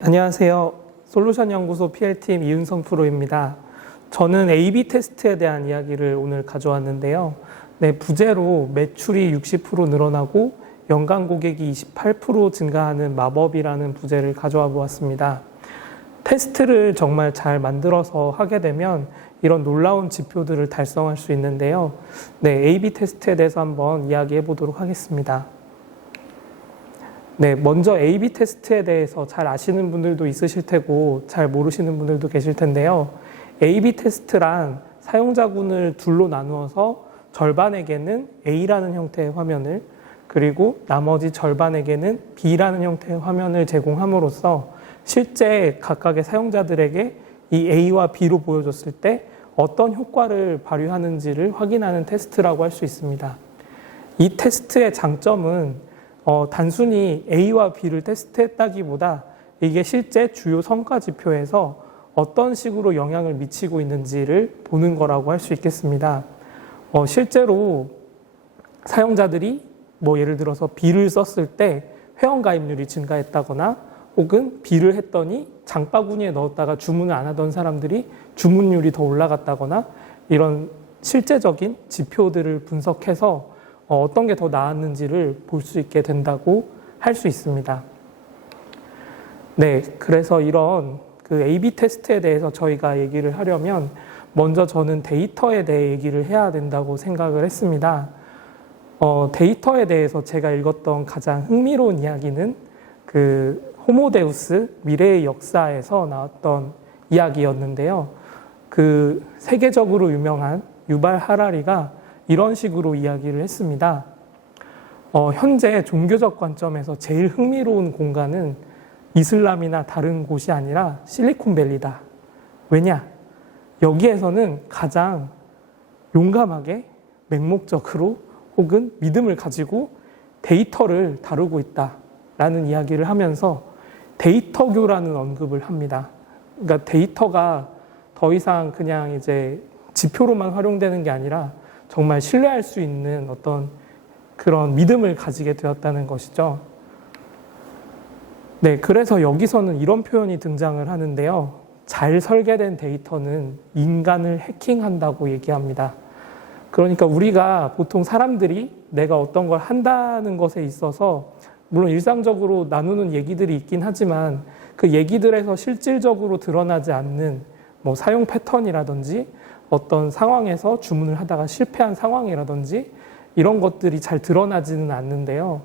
안녕하세요. 솔루션 연구소 PL팀 이은성 프로입니다. 저는 A/B 테스트에 대한 이야기를 오늘 가져왔는데요. 부제로 매출이 60% 늘어나고 연간 고객이 28% 증가하는 마법이라는 부제를 가져와 보았습니다. 테스트를 정말 잘 만들어서 하게 되면 이런 놀라운 지표들을 달성할 수 있는데요. A/B 테스트에 대해서 한번 이야기해 보도록 하겠습니다. 먼저 A/B 테스트에 대해서 잘 아시는 분들도 있으실 테고 잘 모르시는 분들도 계실 텐데요. A/B 테스트란 사용자군을 둘로 나누어서 절반에게는 A라는 형태의 화면을 그리고 나머지 절반에게는 B라는 형태의 화면을 제공함으로써 실제 각각의 사용자들에게 이 A와 B로 보여줬을 때 어떤 효과를 발휘하는지를 확인하는 테스트라고 할 수 있습니다. 이 테스트의 장점은 단순히 A와 B를 테스트했다기보다 이게 실제 주요 성과 지표에서 어떤 식으로 영향을 미치고 있는지를 보는 거라고 할 수 있겠습니다. 실제로 사용자들이 예를 들어서 B를 썼을 때 회원가입률이 증가했다거나 혹은 B를 했더니 장바구니에 넣었다가 주문을 안 하던 사람들이 주문율이 더 올라갔다거나 이런 실제적인 지표들을 분석해서 어떤 게 더 나았는지를 볼 수 있게 된다고 할 수 있습니다. 그래서 이런 A/B 테스트에 대해서 저희가 얘기를 하려면 먼저 저는 데이터에 대해 얘기를 해야 된다고 생각을 했습니다. 데이터에 대해서 제가 읽었던 가장 흥미로운 이야기는 호모데우스 미래의 역사에서 나왔던 이야기였는데요. 세계적으로 유명한 유발 하라리가 이런 식으로 이야기를 했습니다. 현재 종교적 관점에서 제일 흥미로운 공간은 이슬람이나 다른 곳이 아니라 실리콘밸리다. 왜냐? 여기에서는 가장 용감하게 맹목적으로 혹은 믿음을 가지고 데이터를 다루고 있다라는 이야기를 하면서 데이터교라는 언급을 합니다. 그러니까 데이터가 더 이상 그냥 이제 지표로만 활용되는 게 아니라 정말 신뢰할 수 있는 어떤 그런 믿음을 가지게 되었다는 것이죠. 그래서 여기서는 이런 표현이 등장을 하는데요. 잘 설계된 데이터는 인간을 해킹한다고 얘기합니다. 그러니까 우리가 보통 사람들이 내가 어떤 걸 한다는 것에 있어서 물론 일상적으로 나누는 얘기들이 있긴 하지만 그 얘기들에서 실질적으로 드러나지 않는 사용 패턴이라든지 어떤 상황에서 주문을 하다가 실패한 상황이라든지 이런 것들이 잘 드러나지는 않는데요.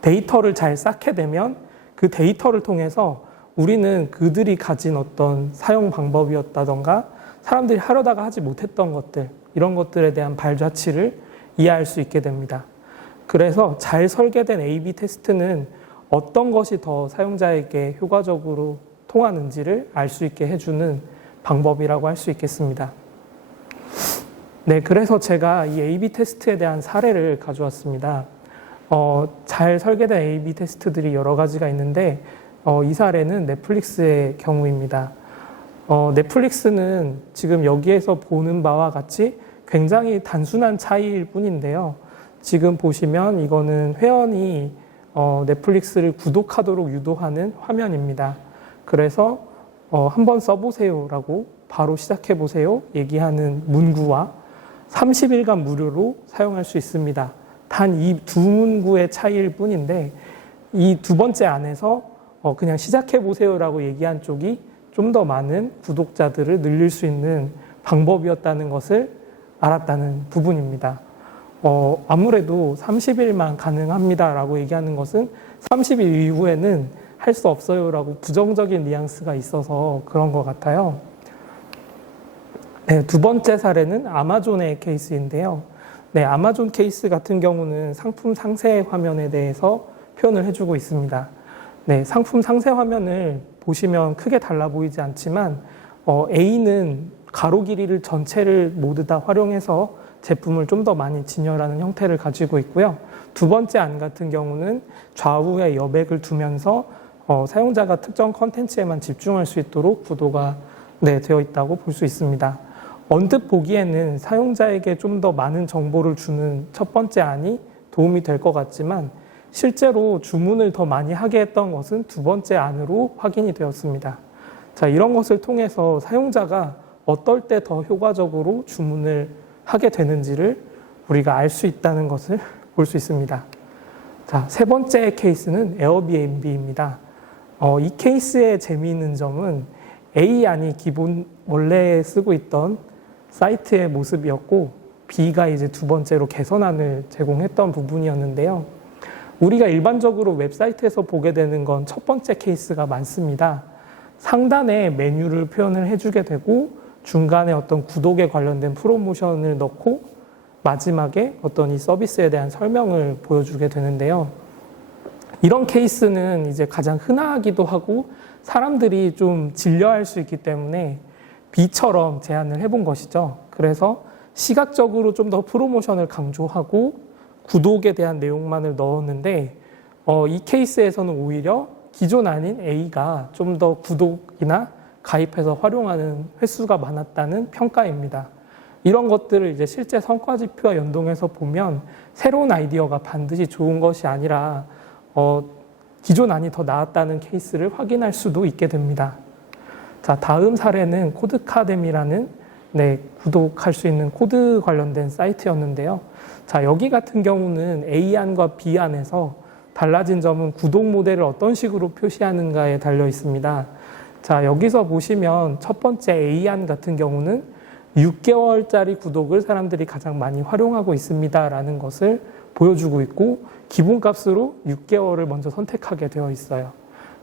데이터를 잘 쌓게 되면 그 데이터를 통해서 우리는 그들이 가진 어떤 사용 방법이었다던가 사람들이 하려다가 하지 못했던 것들 이런 것들에 대한 발자취를 이해할 수 있게 됩니다. 그래서 잘 설계된 A/B 테스트는 어떤 것이 더 사용자에게 효과적으로 통하는지를 알 수 있게 해주는 방법이라고 할 수 있겠습니다. 그래서 제가 이 A/B 테스트에 대한 사례를 가져왔습니다. 잘 설계된 A/B 테스트들이 여러 가지가 있는데 이 사례는 넷플릭스의 경우입니다. 넷플릭스는 지금 여기에서 보는 바와 같이 굉장히 단순한 차이일 뿐인데요. 지금 보시면 이거는 회원이 넷플릭스를 구독하도록 유도하는 화면입니다. 그래서 한번 써보세요라고 바로 시작해보세요 얘기하는 문구와 30일간 무료로 사용할 수 있습니다. 단 이 두 문구의 차이일 뿐인데 이 두 번째 안에서 그냥 시작해보세요라고 얘기한 쪽이 좀 더 많은 구독자들을 늘릴 수 있는 방법이었다는 것을 알았다는 부분입니다. 아무래도 30일만 가능합니다라고 얘기하는 것은 30일 이후에는 할 수 없어요라고 부정적인 뉘앙스가 있어서 그런 것 같아요. 두 번째 사례는 아마존의 케이스인데요. 아마존 케이스 같은 경우는 상품 상세 화면에 대해서 표현을 해주고 있습니다. 상품 상세 화면을 보시면 크게 달라 보이지 않지만 A는 가로 길이를 전체를 모두 다 활용해서 제품을 좀 더 많이 진열하는 형태를 가지고 있고요. 두 번째 안 같은 경우는 좌우에 여백을 두면서 사용자가 특정 컨텐츠에만 집중할 수 있도록 구도가 되어 있다고 볼 수 있습니다. 언뜻 보기에는 사용자에게 좀 더 많은 정보를 주는 첫 번째 안이 도움이 될 것 같지만 실제로 주문을 더 많이 하게 했던 것은 두 번째 안으로 확인이 되었습니다. 자, 이런 것을 통해서 사용자가 어떨 때 더 효과적으로 주문을 하게 되는지를 우리가 알 수 있다는 것을 볼 수 있습니다. 자, 세 번째 케이스는 에어비앤비입니다. 이 케이스의 재미있는 점은 A안이 기본 원래 쓰고 있던 사이트의 모습이었고 B가 이제 두 번째로 개선안을 제공했던 부분이었는데요. 우리가 일반적으로 웹사이트에서 보게 되는 건 첫 번째 케이스가 많습니다. 상단에 메뉴를 표현을 해주게 되고 중간에 어떤 구독에 관련된 프로모션을 넣고 마지막에 어떤 이 서비스에 대한 설명을 보여주게 되는데요. 이런 케이스는 이제 가장 흔하기도 하고 사람들이 좀 질려할 수 있기 때문에 B처럼 제안을 해본 것이죠. 그래서 시각적으로 좀 더 프로모션을 강조하고 구독에 대한 내용만을 넣었는데 이 케이스에서는 오히려 기존 아닌 A가 좀 더 구독이나 가입해서 활용하는 횟수가 많았다는 평가입니다. 이런 것들을 이제 실제 성과 지표와 연동해서 보면 새로운 아이디어가 반드시 좋은 것이 아니라 기존 안이 더 나았다는 케이스를 확인할 수도 있게 됩니다. 자, 다음 사례는 코드카뎀이라는 구독할 수 있는 코드 관련된 사이트였는데요. 자, 여기 같은 경우는 A안과 B안에서 달라진 점은 구독 모델을 어떤 식으로 표시하는가에 달려 있습니다. 자, 여기서 보시면 첫 번째 A안 같은 경우는 6개월짜리 구독을 사람들이 가장 많이 활용하고 있습니다라는 것을 보여주고 있고 기본값으로 6개월을 먼저 선택하게 되어 있어요.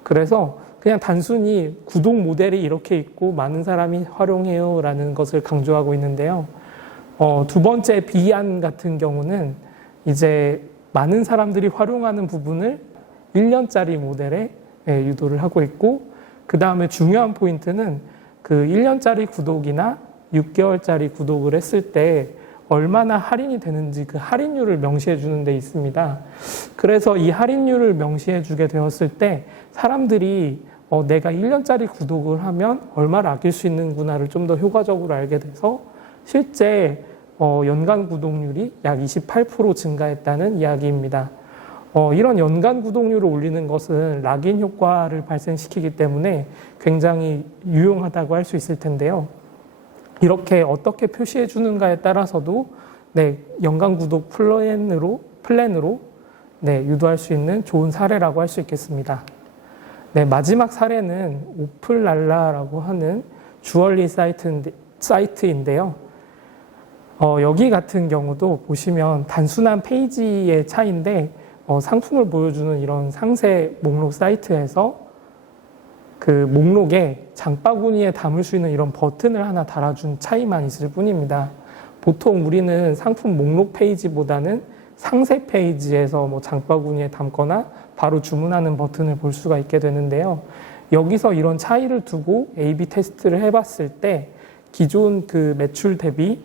그래서 그냥 단순히 구독 모델이 이렇게 있고 많은 사람이 활용해요 라는 것을 강조하고 있는데요. 두 번째 B안 같은 경우는 이제 많은 사람들이 활용하는 부분을 1년짜리 모델에 유도를 하고 있고 그 다음에 중요한 포인트는 그 1년짜리 구독이나 6개월짜리 구독을 했을 때 얼마나 할인이 되는지 그 할인율을 명시해 주는 데 있습니다. 그래서 이 할인율을 명시해 주게 되었을 때 사람들이 내가 1년짜리 구독을 하면 얼마를 아낄 수 있는구나를 좀 더 효과적으로 알게 돼서 실제 연간 구독률이 약 28% 증가했다는 이야기입니다. 이런 연간 구독률을 올리는 것은 락인 효과를 발생시키기 때문에 굉장히 유용하다고 할 수 있을 텐데요. 이렇게 어떻게 표시해 주는가에 따라서도 연간 구독 플랜으로 유도할 수 있는 좋은 사례라고 할 수 있겠습니다. 마지막 사례는 오플랄라라고 하는 주얼리 사이트인데요. 여기 같은 경우도 보시면 단순한 페이지의 차이인데 상품을 보여주는 이런 상세 목록 사이트에서 그 목록에 장바구니에 담을 수 있는 이런 버튼을 하나 달아준 차이만 있을 뿐입니다. 보통 우리는 상품 목록 페이지보다는 상세 페이지에서 장바구니에 담거나 바로 주문하는 버튼을 볼 수가 있게 되는데요. 여기서 이런 차이를 두고 A/B 테스트를 해봤을 때 기존 그 매출 대비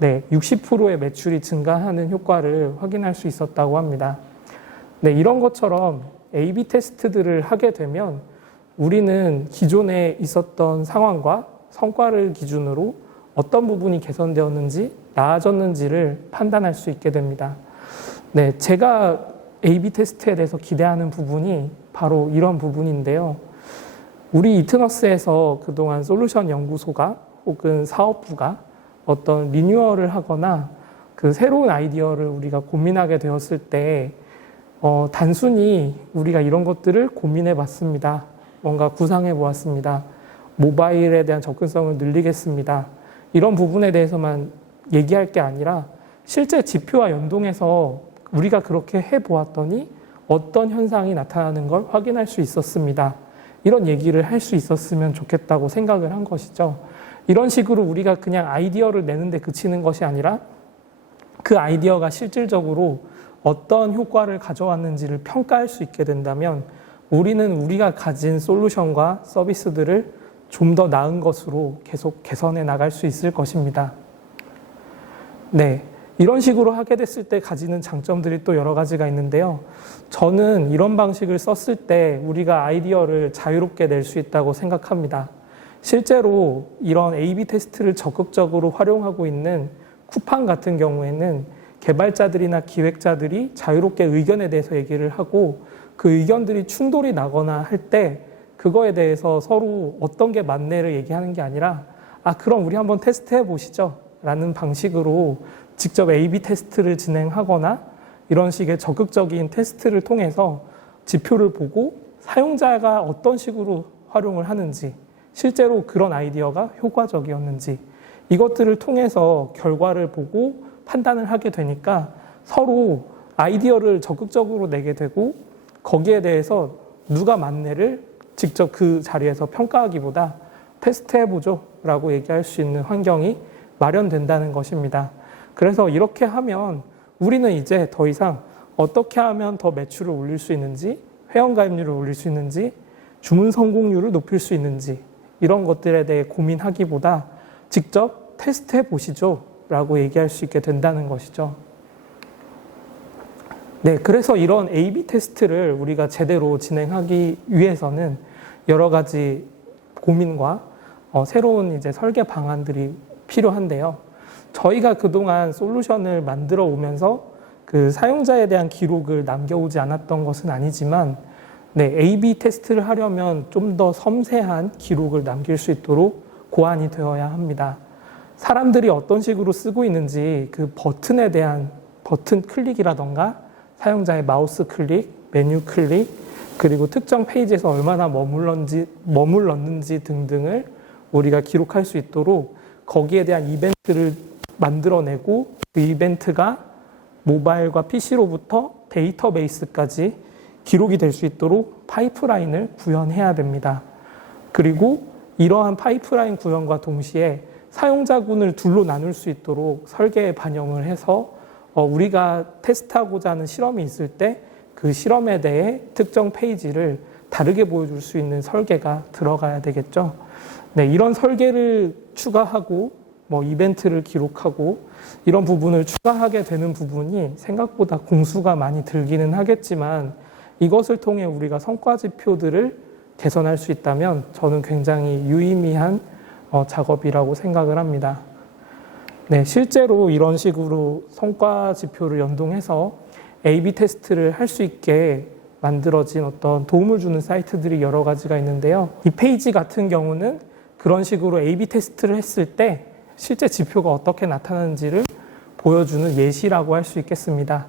60%의 매출이 증가하는 효과를 확인할 수 있었다고 합니다. 이런 것처럼 A/B 테스트들을 하게 되면 우리는 기존에 있었던 상황과 성과를 기준으로 어떤 부분이 개선되었는지 나아졌는지를 판단할 수 있게 됩니다. 제가 A/B 테스트에 대해서 기대하는 부분이 바로 이런 부분인데요. 우리 이트너스에서 그동안 솔루션 연구소가 혹은 사업부가 어떤 리뉴얼을 하거나 그 새로운 아이디어를 우리가 고민하게 되었을 때 단순히 우리가 이런 것들을 고민해 봤습니다. 뭔가 구상해 보았습니다. 모바일에 대한 접근성을 늘리겠습니다. 이런 부분에 대해서만 얘기할 게 아니라 실제 지표와 연동해서 우리가 그렇게 해보았더니 어떤 현상이 나타나는 걸 확인할 수 있었습니다. 이런 얘기를 할 수 있었으면 좋겠다고 생각을 한 것이죠. 이런 식으로 우리가 그냥 아이디어를 내는데 그치는 것이 아니라 그 아이디어가 실질적으로 어떤 효과를 가져왔는지를 평가할 수 있게 된다면 우리는 우리가 가진 솔루션과 서비스들을 좀 더 나은 것으로 계속 개선해 나갈 수 있을 것입니다. 이런 식으로 하게 됐을 때 가지는 장점들이 또 여러 가지가 있는데요. 저는 이런 방식을 썼을 때 우리가 아이디어를 자유롭게 낼 수 있다고 생각합니다. 실제로 이런 A/B 테스트를 적극적으로 활용하고 있는 쿠팡 같은 경우에는 개발자들이나 기획자들이 자유롭게 의견에 대해서 얘기를 하고 그 의견들이 충돌이 나거나 할 때 그거에 대해서 서로 어떤 게 맞네를 얘기하는 게 아니라 그럼 우리 한번 테스트해 보시죠 라는 방식으로 직접 A/B 테스트를 진행하거나 이런 식의 적극적인 테스트를 통해서 지표를 보고 사용자가 어떤 식으로 활용을 하는지 실제로 그런 아이디어가 효과적이었는지 이것들을 통해서 결과를 보고 판단을 하게 되니까 서로 아이디어를 적극적으로 내게 되고 거기에 대해서 누가 맞네를 직접 그 자리에서 평가하기보다 테스트해보죠 라고 얘기할 수 있는 환경이 마련된다는 것입니다. 그래서 이렇게 하면 우리는 이제 더 이상 어떻게 하면 더 매출을 올릴 수 있는지, 회원가입률을 올릴 수 있는지, 주문 성공률을 높일 수 있는지 이런 것들에 대해 고민하기보다 직접 테스트해 보시죠 라고 얘기할 수 있게 된다는 것이죠. 네, 그래서 이런 A/B 테스트를 우리가 제대로 진행하기 위해서는 여러 가지 고민과 새로운 이제 설계 방안들이 필요한데요. 저희가 그동안 솔루션을 만들어 오면서 그 사용자에 대한 기록을 남겨오지 않았던 것은 아니지만 네, A/B 테스트를 하려면 좀 더 섬세한 기록을 남길 수 있도록 고안이 되어야 합니다. 사람들이 어떤 식으로 쓰고 있는지 그 버튼에 대한 버튼 클릭이라던가 사용자의 마우스 클릭, 메뉴 클릭, 그리고 특정 페이지에서 얼마나 머물렀는지 등등을 우리가 기록할 수 있도록 거기에 대한 이벤트를 만들어내고 그 이벤트가 모바일과 PC로부터 데이터베이스까지 기록이 될 수 있도록 파이프라인을 구현해야 됩니다. 그리고 이러한 파이프라인 구현과 동시에 사용자군을 둘로 나눌 수 있도록 설계에 반영을 해서 우리가 테스트하고자 하는 실험이 있을 때 그 실험에 대해 특정 페이지를 다르게 보여줄 수 있는 설계가 들어가야 되겠죠. 네, 이런 설계를 추가하고 이벤트를 기록하고 이런 부분을 추가하게 되는 부분이 생각보다 공수가 많이 들기는 하겠지만 이것을 통해 우리가 성과 지표들을 개선할 수 있다면 저는 굉장히 유의미한 작업이라고 생각을 합니다. 네, 실제로 이런 식으로 성과 지표를 연동해서 A/B 테스트를 할 수 있게 만들어진 어떤 도움을 주는 사이트들이 여러 가지가 있는데요. 이 페이지 같은 경우는 그런 식으로 A/B 테스트를 했을 때 실제 지표가 어떻게 나타나는지를 보여주는 예시라고 할 수 있겠습니다.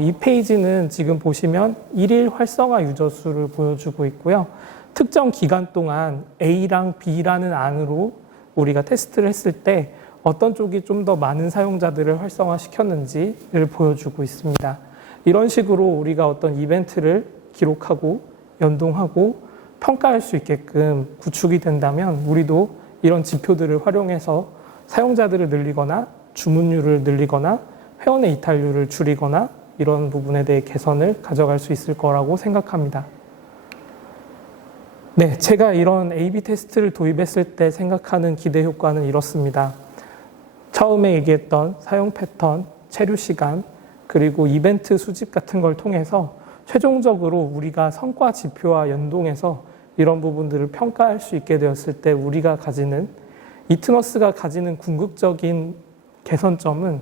이 페이지는 지금 보시면 1일 활성화 유저 수를 보여주고 있고요. 특정 기간 동안 A랑 B라는 안으로 우리가 테스트를 했을 때 어떤 쪽이 좀 더 많은 사용자들을 활성화시켰는지를 보여주고 있습니다. 이런 식으로 우리가 어떤 이벤트를 기록하고 연동하고 평가할 수 있게끔 구축이 된다면 우리도 이런 지표들을 활용해서 사용자들을 늘리거나 주문율을 늘리거나 회원의 이탈률을 줄이거나 이런 부분에 대해 개선을 가져갈 수 있을 거라고 생각합니다. 네, 제가 이런 A/B 테스트를 도입했을 때 생각하는 기대 효과는 이렇습니다. 처음에 얘기했던 사용 패턴, 체류 시간, 그리고 이벤트 수집 같은 걸 통해서 최종적으로 우리가 성과 지표와 연동해서 이런 부분들을 평가할 수 있게 되었을 때 우리가 가지는 이트너스가 가지는 궁극적인 개선점은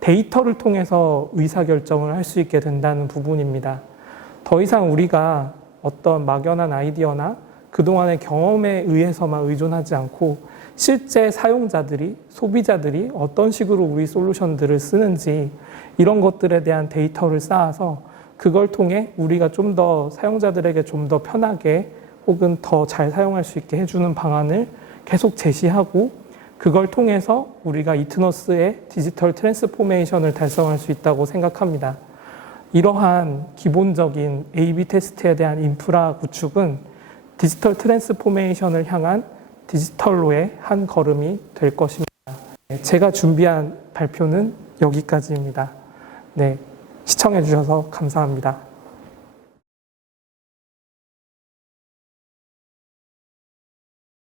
데이터를 통해서 의사결정을 할 수 있게 된다는 부분입니다. 더 이상 우리가 어떤 막연한 아이디어나 그동안의 경험에 의해서만 의존하지 않고 실제 사용자들이, 소비자들이 어떤 식으로 우리 솔루션들을 쓰는지 이런 것들에 대한 데이터를 쌓아서 그걸 통해 우리가 좀 더 사용자들에게 좀 더 편하게 혹은 더 잘 사용할 수 있게 해주는 방안을 계속 제시하고 그걸 통해서 우리가 이트너스의 디지털 트랜스포메이션을 달성할 수 있다고 생각합니다. 이러한 기본적인 A/B 테스트에 대한 인프라 구축은 디지털 트랜스포메이션을 향한 디지털로의 한 걸음이 될 것입니다. 제가 준비한 발표는 여기까지입니다. 네, 시청해 주셔서 감사합니다.